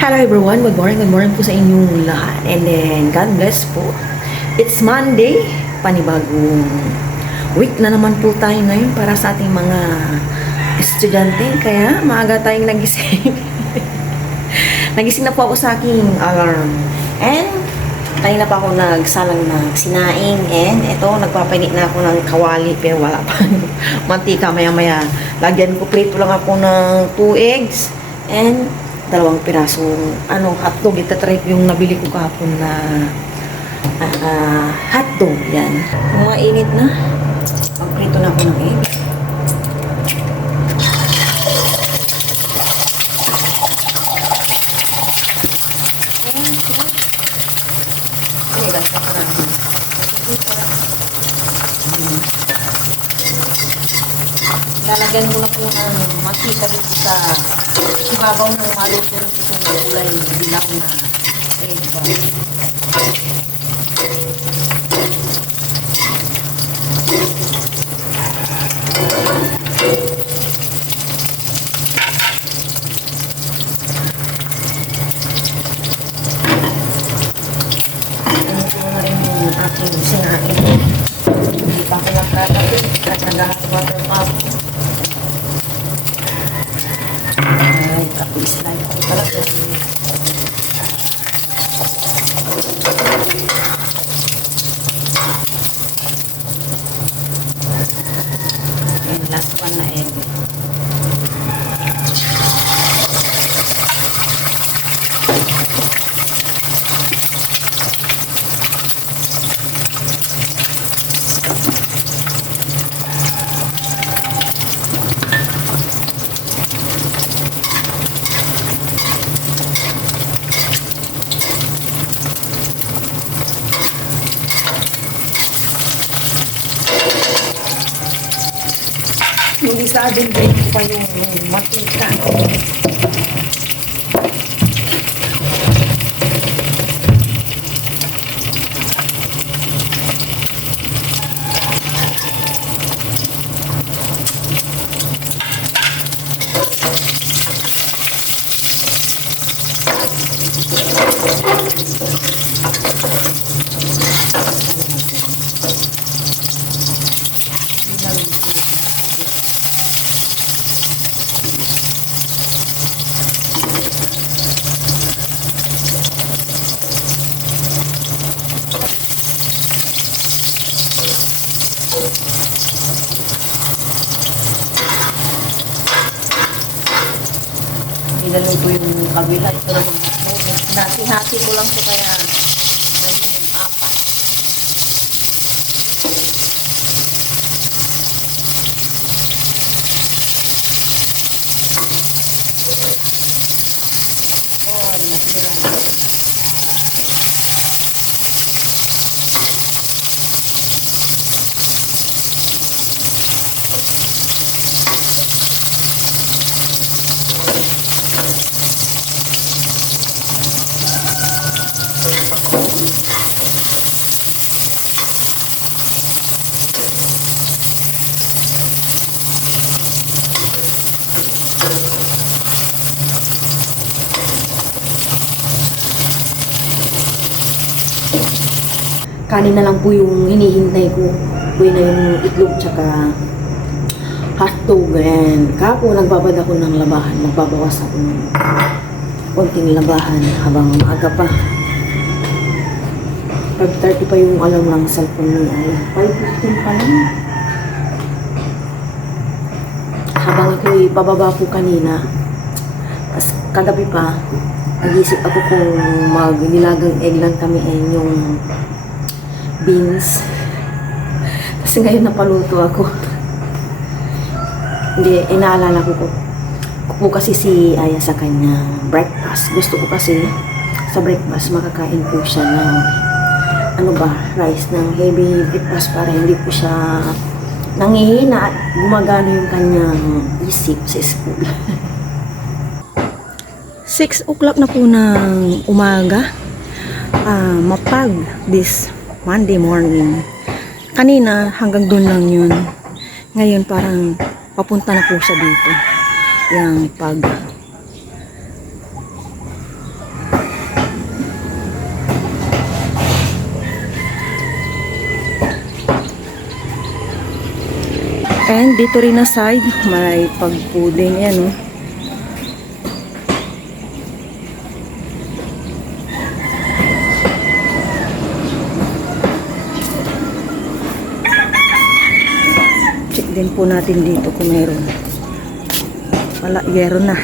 Hello everyone, good morning po sa inyong lahat. And then, God bless po. It's Monday, panibagong week na naman po tayo ngayon para sa ating mga estudyante. Kaya maaga tayong nagising. Nagising na po ako sa aking alarm. And, tayo na pa ako nagsalang ng sinaing. And, ito, nagpapainit na ako ng kawali. Pero wala pa mantika maya-maya. Lagyan ko, prito lang ako ng 2 eggs. And, 2 pirasong hotdog. Itatry ko yung nabili ko kahapon na hotdog. Yan. Mainit na. Magprito na ako ng egg. Lalagyan ko na po ng makita dito sa ibabaw ng maluto ng itong gulay dilaw na egg ba. Ito na rin yung aking sinain. Hindi pa ako nagkakapit at nag-water pump. Ay, tapos na ito talaga. And last one na egg. Yung isa din pa yung matika. Nilaluto yung kabila. Ito naman. Hati-hati ko lang ito kaya naging 4. Oh, nasira. Kanin na lang po yung hinihintay ko. Buhay na yung itlog tsaka hotdog. And kapo nagbabad ako ng labahan. Magbabawas ako ng konting labahan habang maaga pa. 5:30 pa yung alam ng cellphone mo. 5:15 pa lang. Habang ako'y pababa po kanina. Tapos kagabi pa, nag-isip ako kung mag-nilagang egg lang kami yung beans. Kasi ngayon napaluto ako. Hindi, inaalala ko po kasi si Aya sa kanyang breakfast. Gusto ko kasi sa breakfast makakain po siya ng rice, ng heavy breakfast para hindi po siya nangihina at gumagana yung kanyang isip sa school. 6 o'clock na po ng umaga. Mapag this Monday morning. Kanina hanggang doon lang yun. Ngayon parang papunta na po siya dito. Yang pag And dito rin na side, may pag-pudding yan, oh. Check din po natin dito kung meron. Wala, yero na.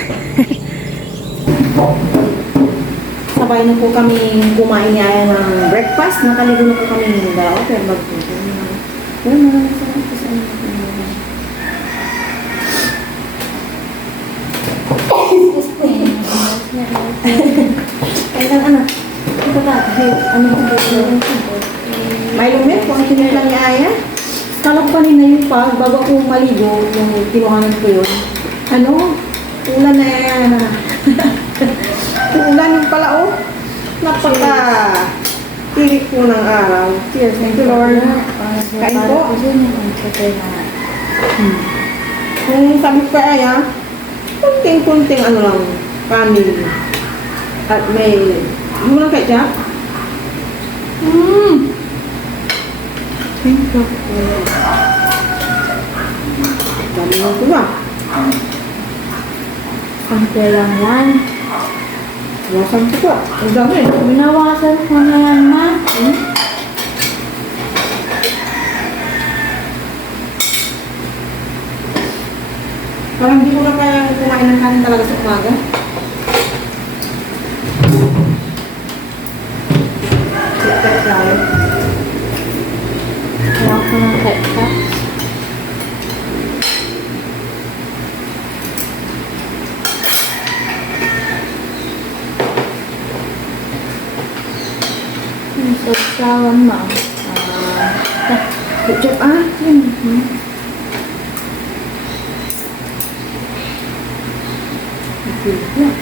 Sabay na po kami kumain niya ng breakfast. Nakaligo na po kami ng dalawa. Pero mag-pudding na. Pero marami sarap po sa inyo. Kailan ano? Ito na. Ano ito? May lumit po ang tinilang niya Aya. Kala ko kanina yung bago ako maligo, yung kinuhanan ko yun. Ano? Ulan na yan. Ulan yung pala, oh. Napaka tirik po ng araw. Cheers. Thank you, Lord. Kain po. Kung sabi ko Aya, kunting-kunting ano lang, kanin. At may, yung lang ketchup. Thank you. Dami lang ito ba? Sample lang yan. Wasan ko po. Ang dami. Binawasan ko na yan, ma. Parang hindi ko na kaya kumain ng kanin talaga sa umaga. Sit-sit tayo. Wala ko ng ketchup. Sausawan, ma. Ketchup yun. Yeah.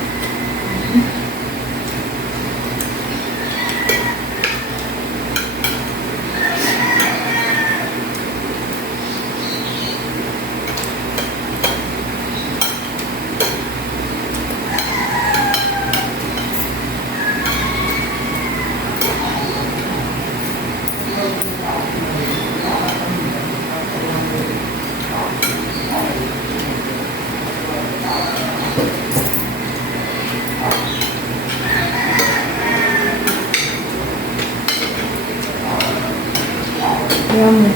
Yummy.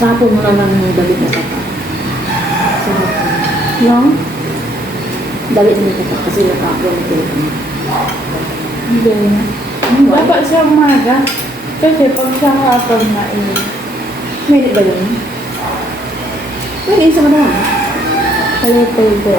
Sapo mo na lang yung dalit na tata. Sarap. Yung? Dalit na tata kasi nakapon ito. Hindi na. Dapat siya umaga. Kasi pag siya hapon na May ba yun? Pwede isa ka na. a little bit.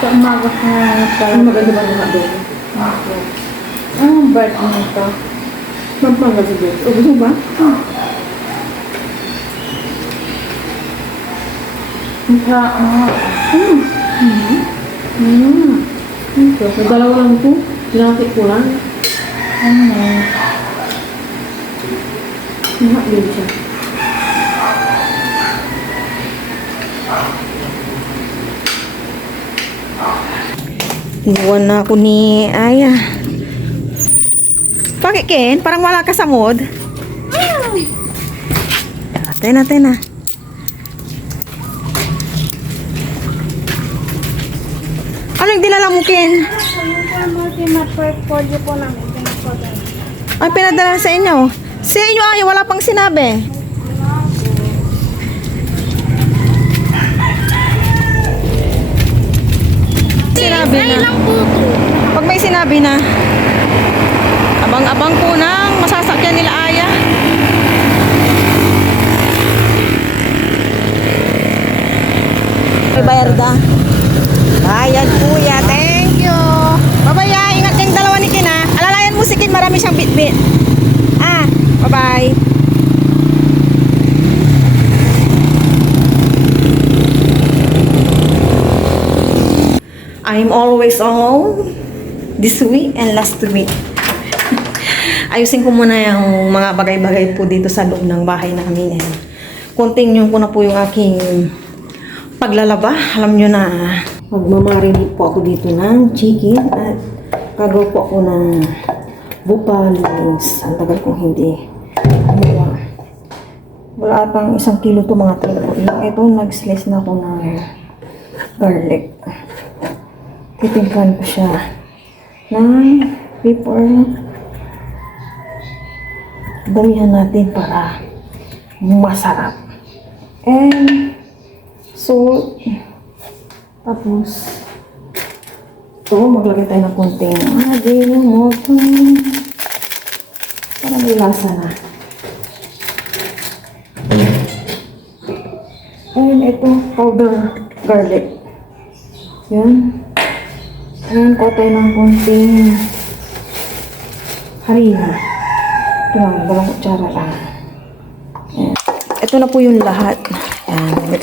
Sa umaga ko na pala. Ang maganda ba naman doon? Anong bird nito? Magmanga sa doon. O gusto ba? Mukha nga. So, may dalawa lang po. Pinakit ko lang. Ano? Nakakilid siya. Iwan na ako ni Aya. Bakit Ken? Parang wala ka sa mood. Tena. Ano yung dinala mo, Ken? Portfolio po namin. Ay, pinadala sa inyo. Sa inyo, Aya, wala pang sinabi. Sinabi na. Pag may sinabi na, abang-abang po ng masasakyan nila Aya. May bayar da. Bayad kuya, thank you. Bye-bye, ingat kayong dalawa ni Kina. Alalayan mo si Kin, marami siyang bit-bit. Bye-bye. I'm always alone this week and last week. ayusin ko muna yung mga bagay-bagay po dito sa loob ng bahay namin. Ayan. Continue ko na po yung aking paglalaba. Alam nyo na, magmamarinate po ako dito ng chicken at gagawa po ako ng buffalo wings. Ang tagal kong hindi gumawa. Wala pang 1 kilo to mga talo. Ito, nag-slice na ako ng garlic. Titimpan ko siya ng pepper. Damihan natin para masarap. And salt. Tapos ito, maglagay tayo ng konting aginomoto para may lasa na. And ito, powder garlic. Yan. And kuha tayo ng konting harina. Ito lang, 2 kutsara lang. Yan. Ito na po yung lahat. Yan, mix.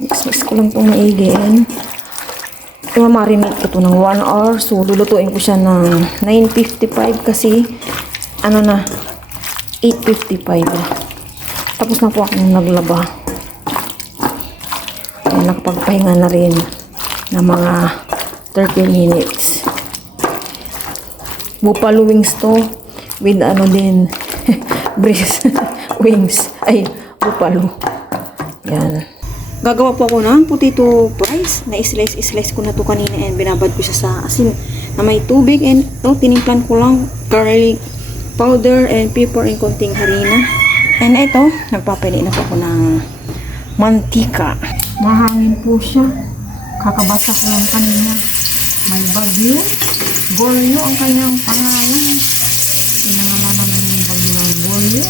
Mix ko lang itong maigi. I-marinate ko ito ng 1 hour. So, lulutuin ko siya ng 9:55 kasi ano na, 8:55. Tapos na po ako naglaba. Ay, nakapagpahinga na rin ng mga 30 minutes. Buffalo wings to with ano din breast wings. Ay, buffalo. Yan. Gagawa po ako ng potato fries. Na-slice ko na to kanina and binabad ko siya sa asin na may tubig and tinimplan ko lang garlic powder and pepper and konting harina. And ito, nagpapili na po ako ng mantika. Mahangin po siya. Kakabasas lang kanina. May bagyo. Goryo ang kanyang pangalan. Pinangalanan ng bagyo ng Goryo.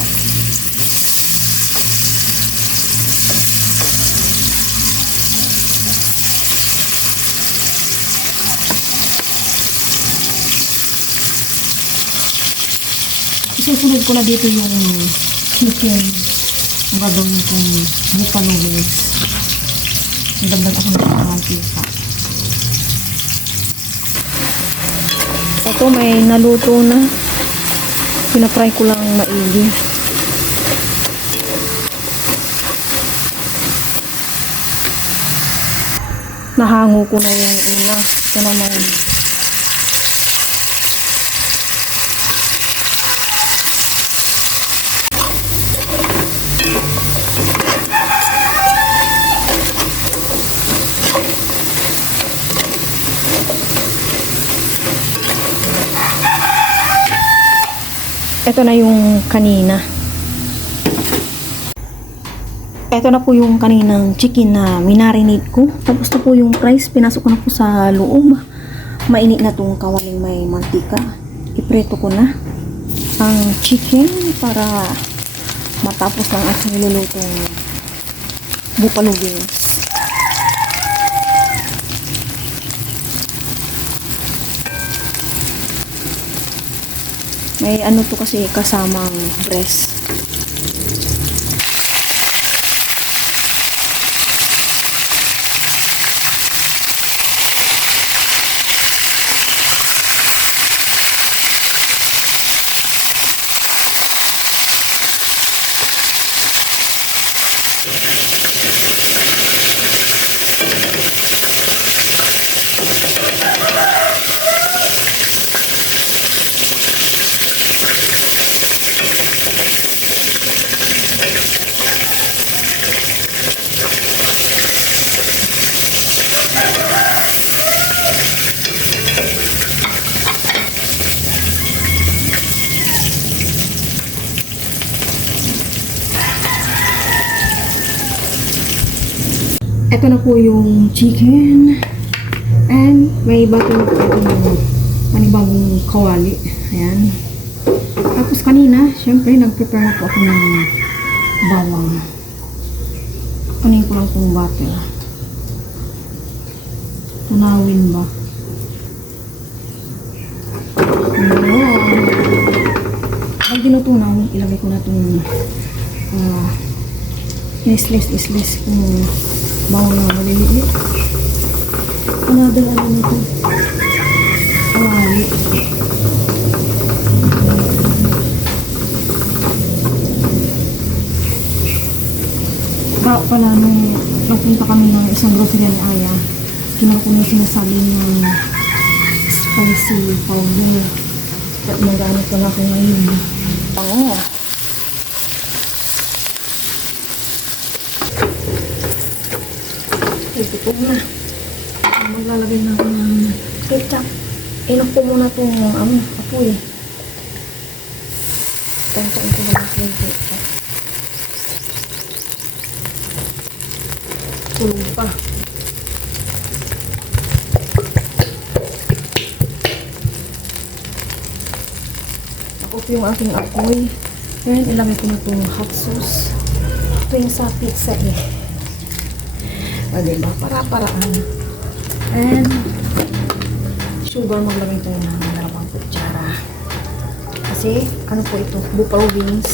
Isusunod ko na dito yung chicken. Ang gagawin kong buffalo wings. Nagdagdag ako ng mantika. Ito may naluto na. Pinapry ko lang maigi. Nahango ko na yung una. Ito naman. Ito na yung kanina. Ito na po yung kaninang chicken na minarinate ko. Tapos na po yung fries. Pinasok ko na po sa loob. Mainit na tong kawaling may mantika. Ipreto ko na ang chicken para matapos ng aking nilulutong buffalo wings. May ano to kasi kasamang breast. Ito na po yung chicken. And may iba po yung panibagong kawali. Ayan. Tapos kanina, syempre, nag-prepare na po ako ng bawang. Kunin ko lang itong butter. Tunawin ba? Ayan. Pag dinutunaw, ilagay ko na itong slice ko Mga maliliit. Another ano nito. Kawali. Pala nung nagpunta kami ng isang grocery ni Aya, kinuha ko na yung sinasabi ng spicy powder. Kaya magamit ko na ako ngayon. Pango. Ito po na. Maglalagay na ako ng ketchup. Inok ko muna itong apoy. Tantaan ko na lang yung ketchup. Tulog pa. Ako po yung aking apoy. Ngayon, ilagay ko na itong hot sauce. Ito yung sa pizza eh. O, diba? Para-paraan. And, sugar, maglagay ito ng dalawang kutsara. Kasi, ano po ito? Buffalo wings.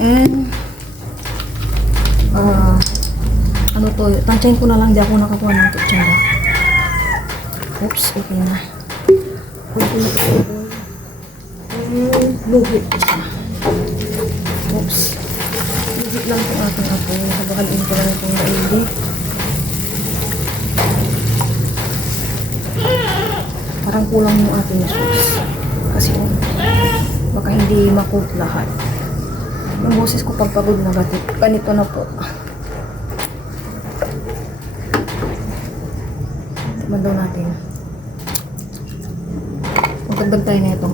And, ano to, tansyahin ko na lang, di ako nakakuha ng kutsara. Oops, okay na. Kunti na ito. Lugit ko siya. Oops. Lugit lang itong ating apoy. Habakain ko lang itong maili. Parang kulang yung ating sauce. Kasi baka hindi makook lahat. Yung boses ko pagpagod na ganito na po. Tikman daw natin. Magdagdag tayo na ito.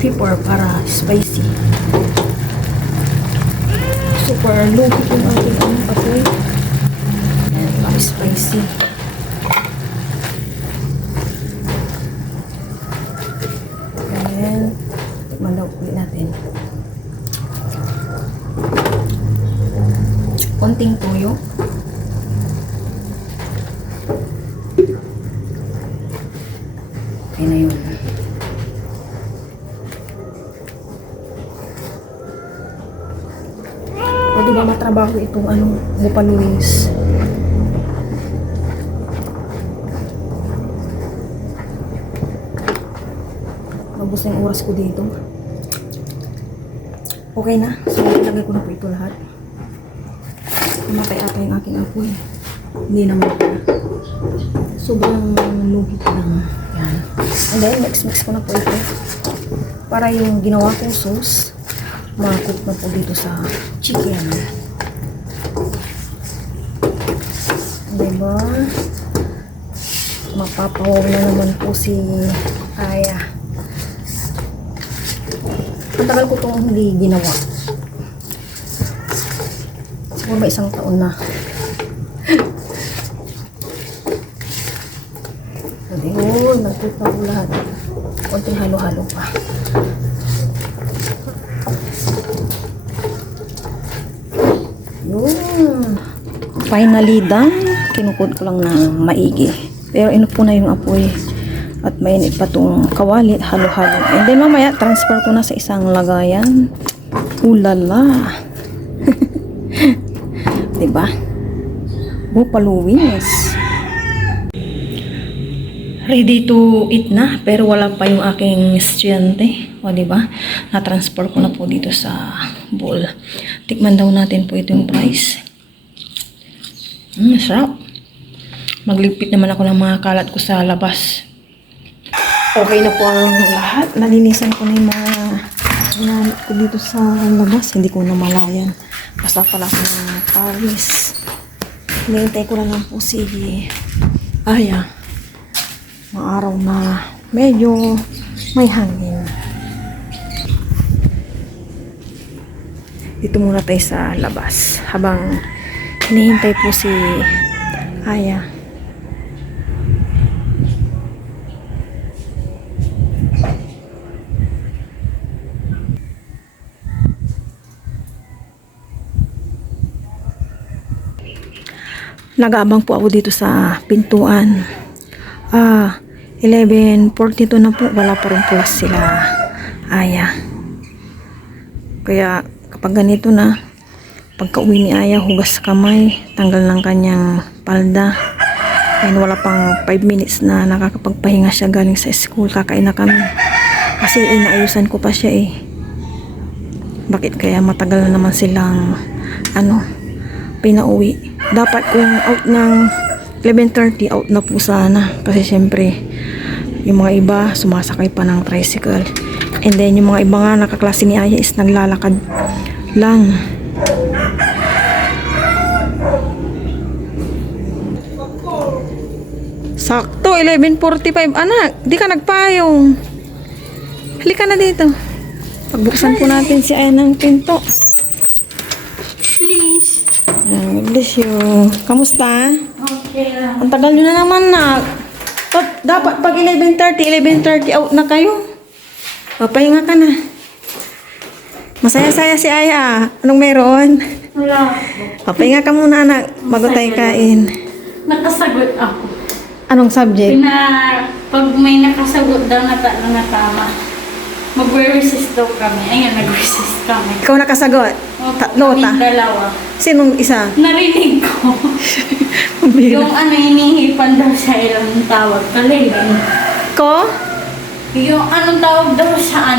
Pepper para spicy. Super low yung ating apoy. And para spicy. And tikman daw ulit natin. Konting toyo. Okay na yun. Pwede ba matrabaho itong buffalo wings? Mabos na yung oras ko dito. Okay na. So, ilagay ko na po ito lahat. Namatay ata yung aking apoy. Hindi naman pala. Sobrang lugit lang. Yan. And then, mix ko na po ito. Para yung ginawa kong sauce, makakook na po dito sa chicken. Diba? Mapapawaw na naman po si Aya. Ang tagal ko itong hindi ginawa. Siguro ba isang taon na. Ayun, nag-cook na po lahat. Konting halo-halo pa. Yun. Finally done. Kinukod ko lang na maigi. Pero inupo na yung apoy. At mainit pa itong kawali. Halo-halo. And then mamaya, transfer ko na sa isang lagayan. Ulala. Diba? Buffalo wings. Ready to eat na, pero wala pa yung aking estudyante. O, diba? Na-transfer ko na po dito sa bowl. Tikman daw natin po ito yung price. Sarap. Magligpit naman ako ng mga kalat ko sa labas. Okay na po ang lahat. Nalinisan ko na yung mga ginamit ko dito sa labas. Hindi ko na malayan. Basta pala ako ng Paris. Hinihintay ko na lang po si Aya. Mga araw na medyo may hangin. Dito muna tayo sa labas habang hinihintay po si Aya. Nag-aabang po ako dito sa pintuan. 11:42 na po, wala pa rin po sila Aya. Kaya kapag ganito na, Pagka-uwi ni Aya, hugas kamay, tanggal ng kanyang palda. And wala pang 5 minutes na nakakapagpahinga siya galing sa school. Kakain na kami. Kasi inaayusan ko pa siya eh. Bakit kaya matagal na naman silang pinauwi. Dapat kung out ng 11:30, out na po sana. Kasi syempre, yung mga iba sumasakay pa ng tricycle. And then yung mga iba nga nakaklase ni Aya is naglalakad lang. Sakto, 11:45. Anak, di ka nagpayong. Halika na dito. Pagbuksan po natin si Aya ng pinto. Please. God bless you. Kamusta? Okay lang. Ang tagal nyo na naman na. Dapat pag 11:30 out na kayo. Papahinga ka na. Masaya-saya si Aya. Anong meron? Wala. Papahinga ka muna anak. Bago tayo kain. Nakasagot ako. Anong subject? Pag may nakasagot daw na tama, mag-resist daw kami. Ayun, nag-resist kami. Ikaw nakasagot? Tatlo ta? Kaming dalawa. Sinong isa? Narinig ko. Yung hinihipan daw sa ilang tawag. Kalilang. Ko? Yung anong tawag daw sa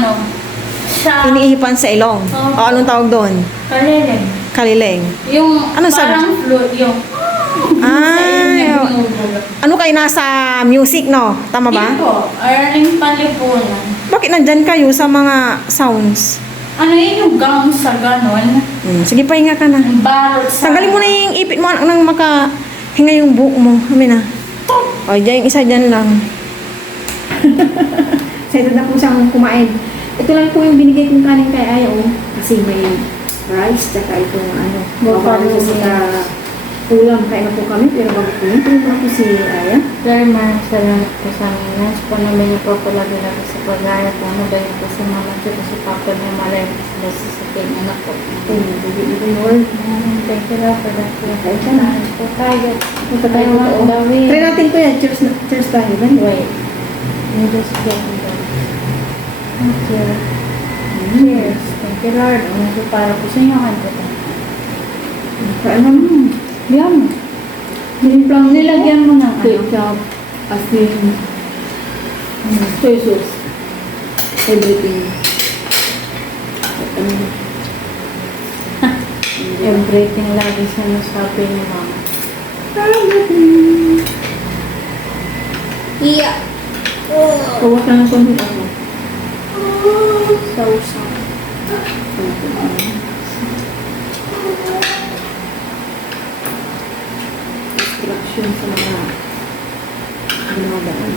sa Iniipan sa ilong. Oo. O anong tawag doon? kalilang. Kalileng. Yung Anong parang flute, yung Ay, ano kayo nasa music, no? Tama ba? Hindi po, Arling Palipunan. Bakit nandyan kayo sa mga sounds? Ano yun yung gown sa ganon? Sige, pahinga ka na. Yung barot sa... Tanggalin mo na yung ipit mo nang makahinga yung buhok mo. Amin na. O, dyan yung isa dyan lang. Excited na po siyang kumain. Ito lang po yung binigay kong kanin kay Aya, oh. Kasi may rice, tsaka itong Buffalo ulam. Kain na po kami, pero bago po yun. Pero po si Aya. Sir, maraming salamat po sa amin. Nasa po namin niyo po palagi na sa pag-aaral po. Mabalik po sa mama ko sa papa niya malay sila sa sakin anak po. Thank you, Lord. Thank you Lord for that. Kain ka na. Po tayo. Punta tayo Tayo dito. ang gawin. Try natin ko yan. Cheers tayo. Wait. You just get me down. Thank you. Cheers. Thank you Lord. Ano po para po sa inyo kanta tayo. Kain na mo. Yan. Nilagyan mo ng Ketchup, asin, soy sauce, everything. Everything lagi sinasabi ni mama. Iya. Kawa ka ng konti ako. Sausaw. Instruction sa mga ginagawa.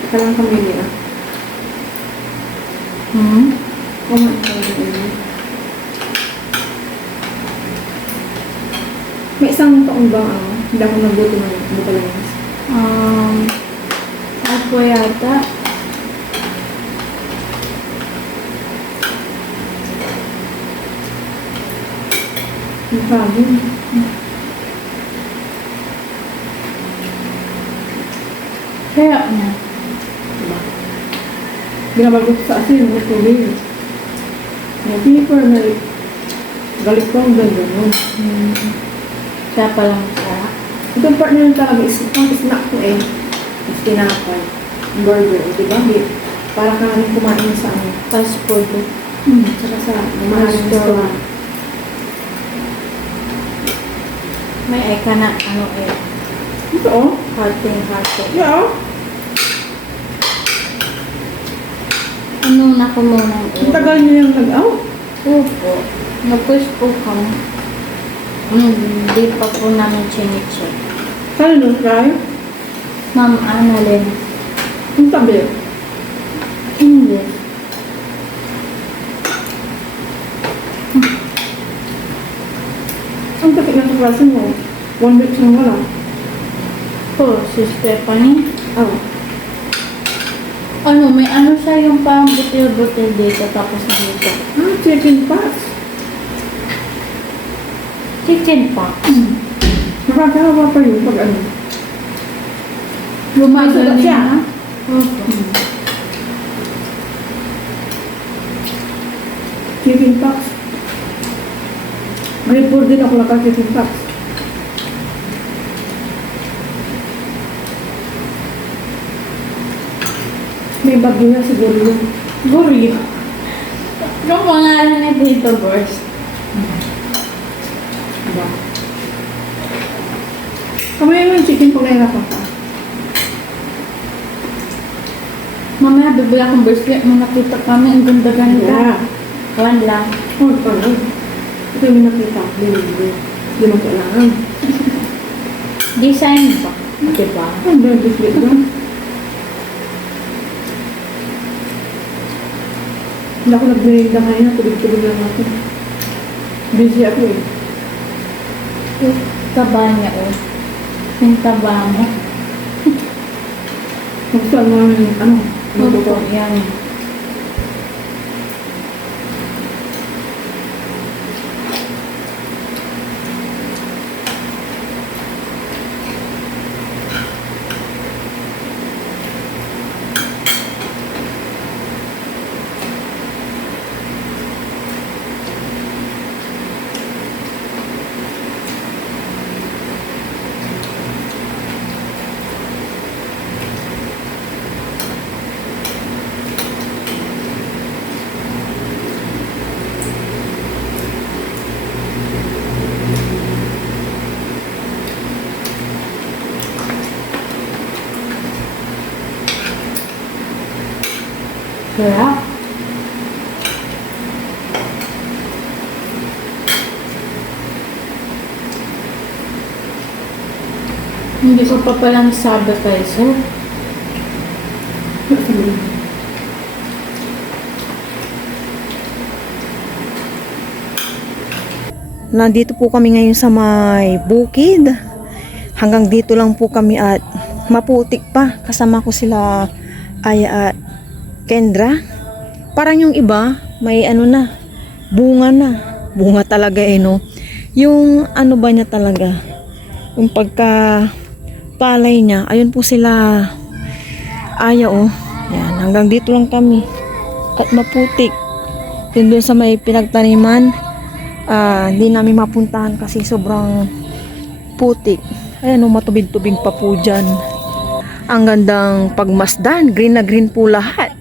Ika lang kami nila. Kumain ka lang nila. May isang taon ba hindi ako nagbuto ng bukalangas? Ako yata. Ang sabi. Kaya na. Binabagot sa asin, may tubig. May paper, may galit ko ang ganda nun. Siya palang siya. Itong partner yung talaga is pang snack ko eh. Is tinapay. Burger, diba? Para ka namin kumain sa Fast food. Tsaka sa maraming restaurant. May ay ka na, Ito oh. hearting. Yeah. Ano na ko muna Ang tagal niyo yung nag-out. Opo. Nag-push po kami. Hindi pa po namin chinecheck. Kaya nung try? Ma'am Annalyn. Ang tabi. English. Ang tabi na sa klase mo. 1 week siyang wala. Po, si Stephanie. Oh. May siya yung parang butil-butil dito tapos dito. Chicken pox. Chicken pox. Nakakahawa pa yun pag Gumagaling Sugat siya. na. Opo. Chicken pox. Grade 4 din ako naka-chicken pox. May bagyo na siguro yun. Goryo. Yung pangalan ni Tito Burst. Diba? Kamaya mo yung chicken pag nahirapan ka. Mamaya bibili akong bracelet mo, nakita kami, ang ganda-ganda. Yeah. One lang. Oh, parang. Ito yung nakita. Hindi. Hindi mo kailangan. Design ba? Diba? Ang ba display doon? Hindi ako nagbirinda kanina. Tubig-tubig lang natin. Busy ako eh. Yung taba niya, oh. Yung taba mo. Magsal mo namin yung ano. Luto ko. Yan. Sarap. Hindi ko pa palang sabi kayo, sir. Nandito po kami ngayon sa may bukid. Hanggang dito lang po kami at maputik pa. Kasama ko sila Aya at Kendra. Parang yung iba, may ano na, bunga na. Bunga talaga eh, no? Yung ano ba niya talaga, yung pagka palay niya, ayun po sila Aya, oh. Yan, hanggang dito lang kami. At maputik. Yun doon sa may pinagtaniman, hindi namin mapuntahan kasi sobrang putik. Ayan, oh, matubig-tubig pa po dyan. Ang gandang pagmasdan, green na green po lahat.